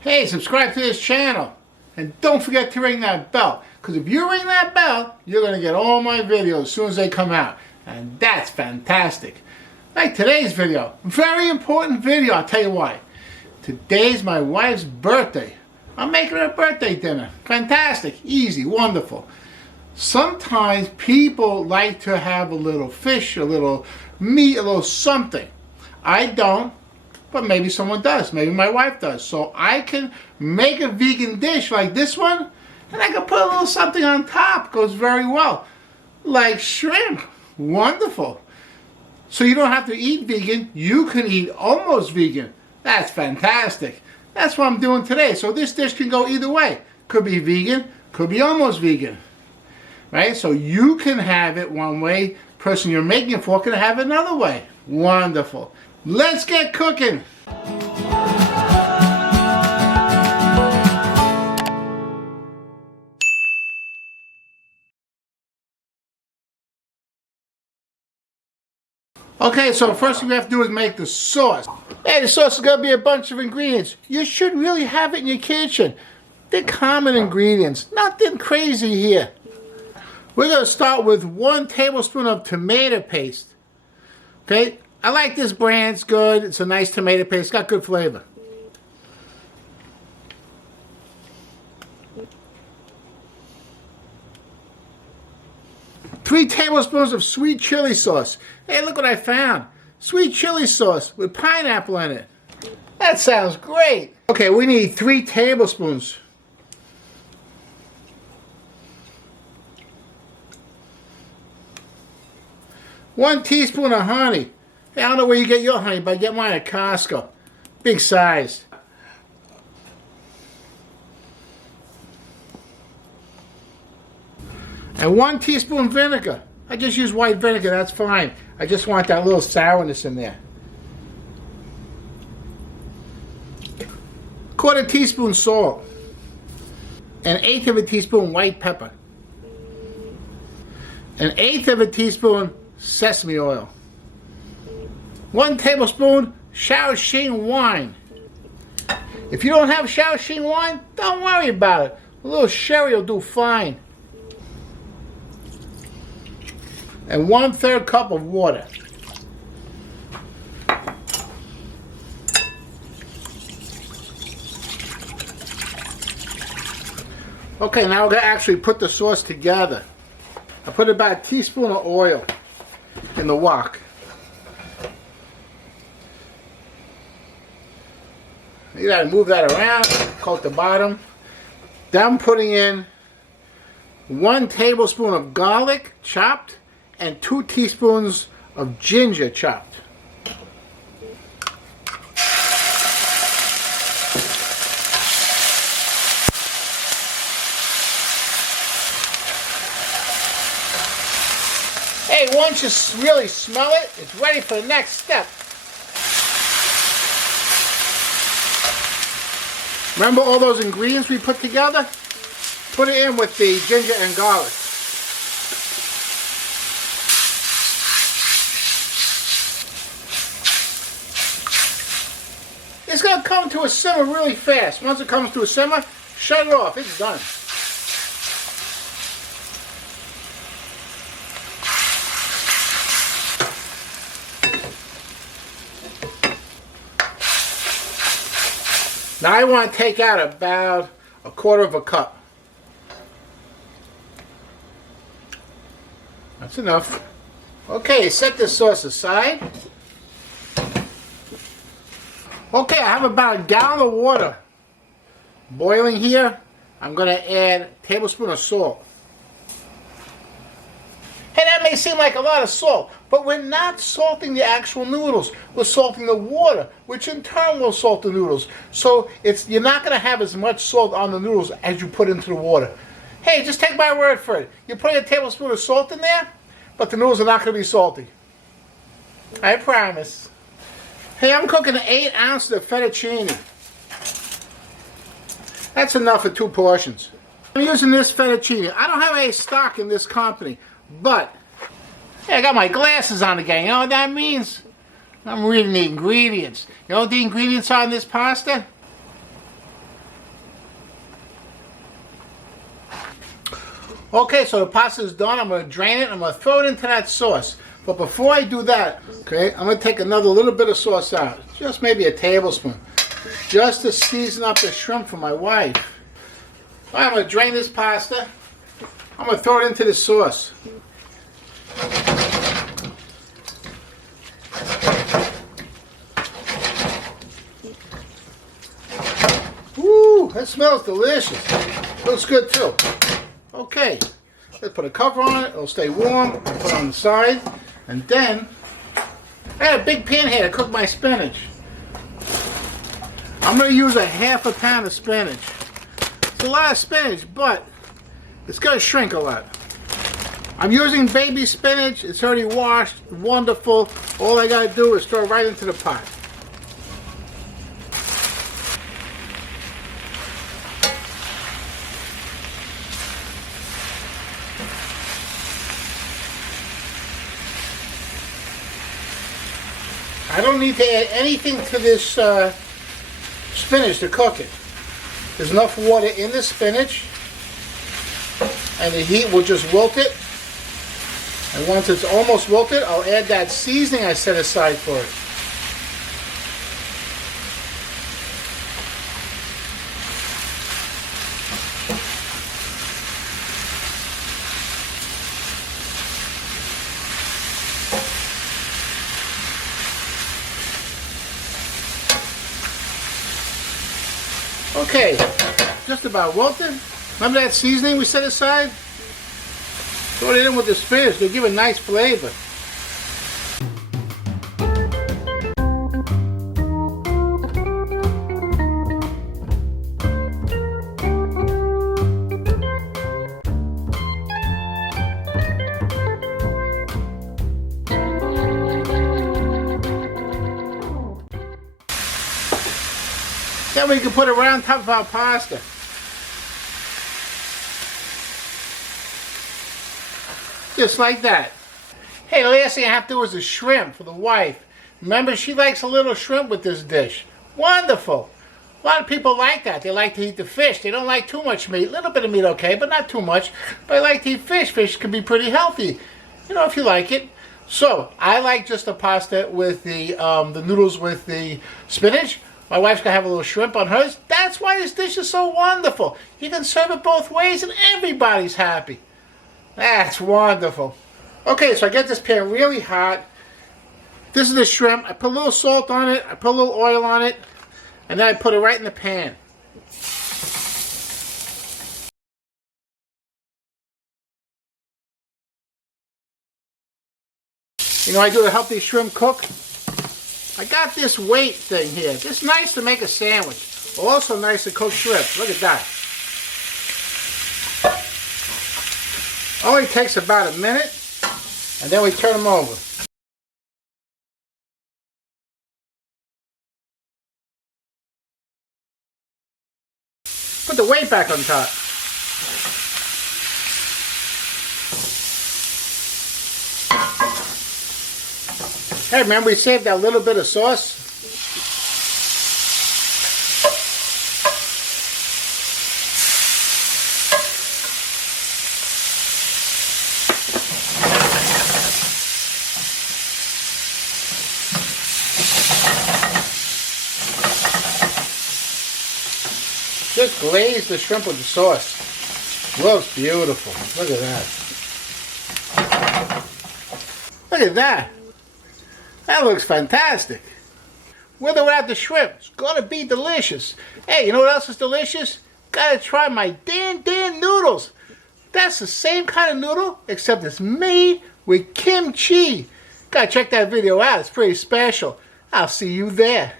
Hey, subscribe to this channel. And don't forget to ring that bell. Because if you ring that bell, you're going to get all my videos as soon as they come out. And that's fantastic. Like today's video. Very important video, I'll tell you why. Today's my wife's birthday. I'm making her a birthday dinner. Fantastic, easy, wonderful. Sometimes people like to have a little fish, a little meat, a little something. I don't, but maybe someone does. Maybe my wife does. So I can make a vegan dish like this one, and I can put a little something on top. Goes very well. Like shrimp. Wonderful. So you don't have to eat vegan. You can eat almost vegan. That's fantastic. That's what I'm doing today. So this dish can go either way. Could be vegan, could be almost vegan. Right? So you can have it one way. Person you're making it for can have it another way. Wonderful. Let's get cooking. Okay, so first thing we have to do is make the sauce. Hey, the sauce is going to be a bunch of ingredients. You should really have it in your kitchen. They're common ingredients. Nothing crazy here. We're going to start with 1 tablespoon of tomato paste. Okay, I like this brand. It's good. It's a nice tomato paste. It's got good flavor. Three tablespoons of sweet chili sauce. Hey, look what I found. Sweet chili sauce with pineapple in it. That sounds great. Okay, we need 3 tablespoons. One teaspoon of honey. Hey, I don't know where you get your honey, but I get mine at Costco. Big size. And 1 teaspoon vinegar. I just use white vinegar, that's fine. I just want that little sourness in there. 1/4 teaspoon salt. 1/8 teaspoon white pepper. 1/8 teaspoon sesame oil. 1 tablespoon shaoxing wine. If you don't have shaoxing wine, don't worry about it. A little sherry will do fine. And 1/3 cup of water. Okay, now we're going to actually put the sauce together. I put about a teaspoon of oil in the wok. You got to move that around, coat the bottom. Then I'm putting in 1 tablespoon of garlic chopped and 2 teaspoons of ginger chopped. Hey, once you really smell it, it's ready for the next step. Remember all those ingredients we put together? Put it in with the ginger and garlic. It's going to come to a simmer really fast. Once it comes to a simmer, shut it off. It's done. Now I want to take out about 1/4 cup. That's enough. Okay, set this sauce aside. Okay, I have about 1 gallon of water boiling here. I'm going to add a tablespoon of salt. Hey, that may seem like a lot of salt, but we're not salting the actual noodles. We're salting the water, which in turn will salt the noodles. So you're not going to have as much salt on the noodles as you put into the water. Hey, just take my word for it. You're putting a tablespoon of salt in there, but the noodles are not going to be salty. I promise. Hey, I'm cooking 8 ounces of fettuccine. That's enough for 2 portions. I'm using this fettuccine. I don't have any stock in this company, but hey, I got my glasses on again. You know what that means? I'm reading the ingredients. You know what the ingredients are in this pasta? Okay, so the pasta is done. I'm going to drain it and I'm going to throw it into that sauce. But before I do that, okay, I'm going to take another little bit of sauce out. Just maybe a tablespoon. Just to season up the shrimp for my wife. All right, I'm going to drain this pasta. I'm going to throw it into the sauce. Woo, that smells delicious. Looks good too. Okay, let's put a cover on it. It'll stay warm. I'll put it on the side. And then, I had a big pan here to cook my spinach. I'm going to use a half a pound of spinach. It's a lot of spinach, but it's going to shrink a lot. I'm using baby spinach. It's already washed. Wonderful. All I got to do is throw it right into the pot. I don't need to add anything to this spinach to cook it. There's enough water in the spinach, and the heat will just wilt it. And once it's almost wilted, I'll add that seasoning I set aside for it. Okay, just about wilted. Remember that seasoning we set aside? Throw it in with the spinach to give a nice flavor. Then we can put it around top of our pasta. Just like that. Hey, the last thing I have to do is the shrimp for the wife. Remember, she likes a little shrimp with this dish. Wonderful. A lot of people like that. They like to eat the fish. They don't like too much meat. A little bit of meat, okay, but not too much. But I like to eat fish. Fish can be pretty healthy, you know, if you like it. So, I like just the pasta with the noodles with the spinach. My wife's going to have a little shrimp on hers. That's why this dish is so wonderful. You can serve it both ways and everybody's happy. That's wonderful. Okay, so I get this pan really hot. This is the shrimp. I put a little salt on it. I put a little oil on it. And then I put it right in the pan. You know, I do to help these shrimp cook. I got this weight thing here. It's nice to make a sandwich. Also nice to cook shrimp. Look at that. Only takes about a minute. And then we turn them over. Put the weight back on top. Hey, remember we saved that little bit of sauce? Just glaze the shrimp with the sauce. Looks beautiful. Look at that. Look at that. That looks fantastic. With or without the shrimp, it's gonna be delicious. Hey, you know what else is delicious? Gotta try my Dan noodles. That's the same kind of noodle, except it's made with kimchi. Gotta check that video out, it's pretty special. I'll see you there.